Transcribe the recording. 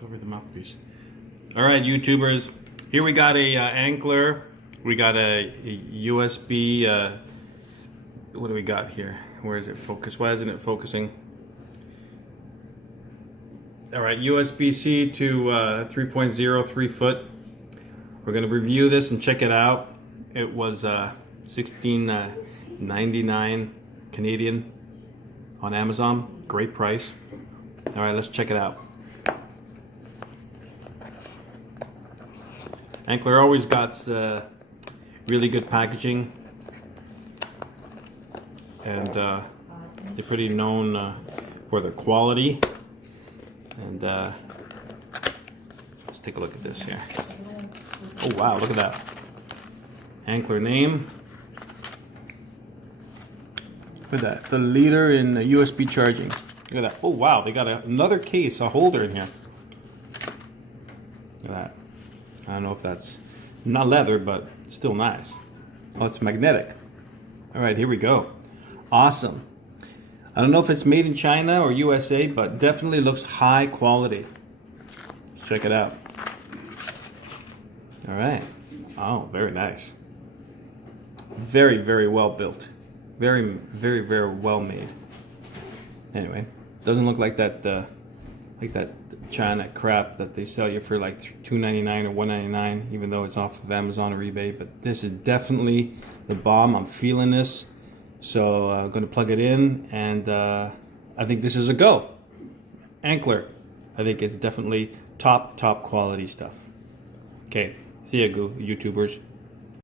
cover the mouthpiece. All right, YouTubers, here we got a Anker. We got a USB. What do we got here? Where is it focused? Why isn't it focusing? All right, USB-C to 3.0 3-foot. We're gonna review this and check it out. It was $16.99 Canadian on Amazon. Great price. All right, let's check it out. Anker always got really good packaging, and they're pretty known for their quality. And let's take a look at this here. Oh wow, look at that. Anker name. Look at that, the leader in USB charging. Look at that. Oh wow, they got another case, a holder in here. Look at that. I don't know if that's not leather, but still nice. Oh, it's magnetic. All right, here we go. Awesome. I don't know if it's made in China or USA, but definitely looks high quality. Let's check it out. All right. Oh, very nice. Very, very well built. Very, very, very well made. Anyway, doesn't look like that China crap that they sell you for like $2.99 or $1.99, even though it's off of Amazon or eBay. But this is definitely the bomb. I'm feeling this. So I'm going to plug it in, and I think this is a go. Anker. I think it's definitely top quality stuff. Okay, see ya, YouTubers.